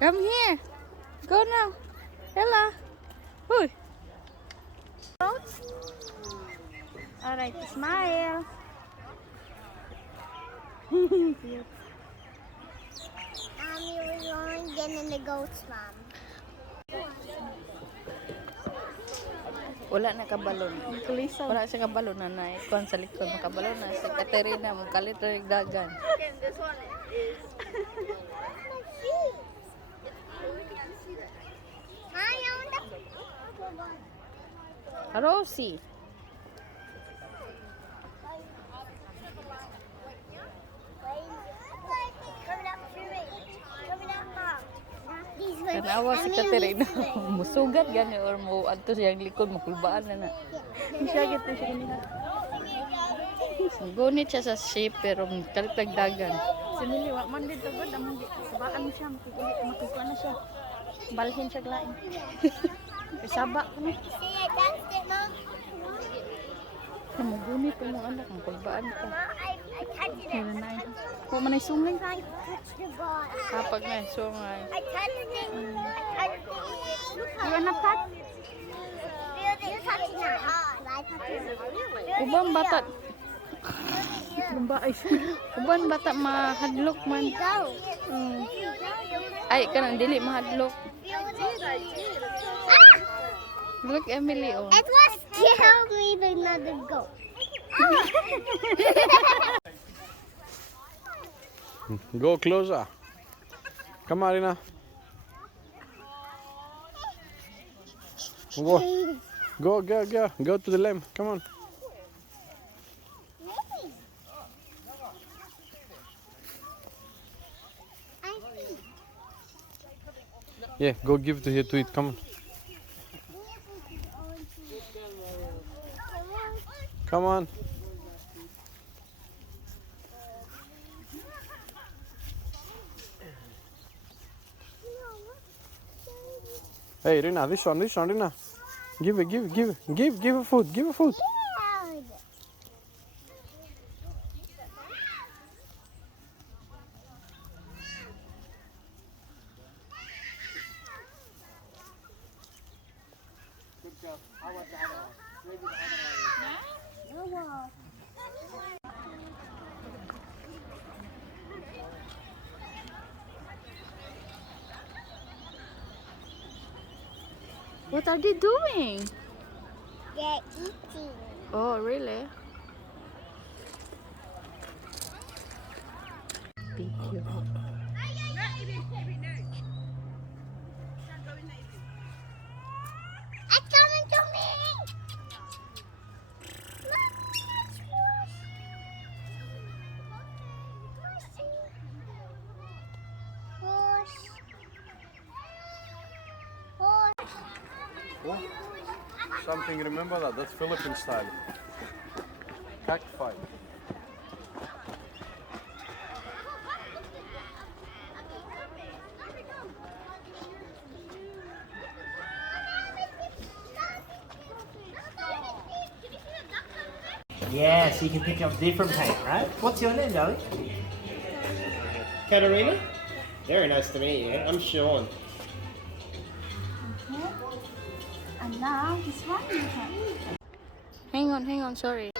Come here. Go now. Ella. Uy. Alright, smile. Cute. Mommy, we're going to get in the goats, Mom. Wala na kabalon. Wala siya kabalon na naikon sa likod. Makabalon na sa Katerina. Magkalit na yung dagan. This one is... Rosie. Tanawa si Katerina. Musugat gani or mo adto siyang likod makulbaan na na. Siya gito siya kanina. Gunit siya sa shape pero kalit dagan. Sinili wa man dito gud among sabaan siya matukuan na siya. Balhin siya glain. Saba ko. Gunit ko mo anak ang kulbaan ka. Kung manay sungay. Kapag na sungay. You wanna touch? Ubang bata. Ubang bata mahadlok man. Ay, kanang dili mahadlok. Look, Emily. Oh. It was scared me the another goat. Go closer. Come on, Rina. Go to the lamb. Come on. Yeah, go give to here to eat. Come on. Come on. Hey, Rina, this one, Rina. Give her food, give her food. What are they doing? They're eating. Oh, really? Be cute. It's coming to me! Oh, something, remember that? That's Philippine style. Cockfight. Yeah, so you can pick up different paint, right? What's your name, darling? Katerina? Very nice to meet you. I'm Sean. And now this one you can. Hang on, sorry.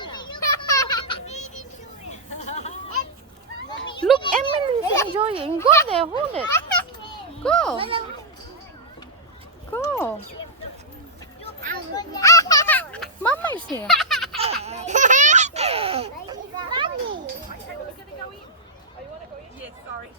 Look, Emily's enjoying. Go there, hold it. Go. Go. Mama is here. Yes, sorry.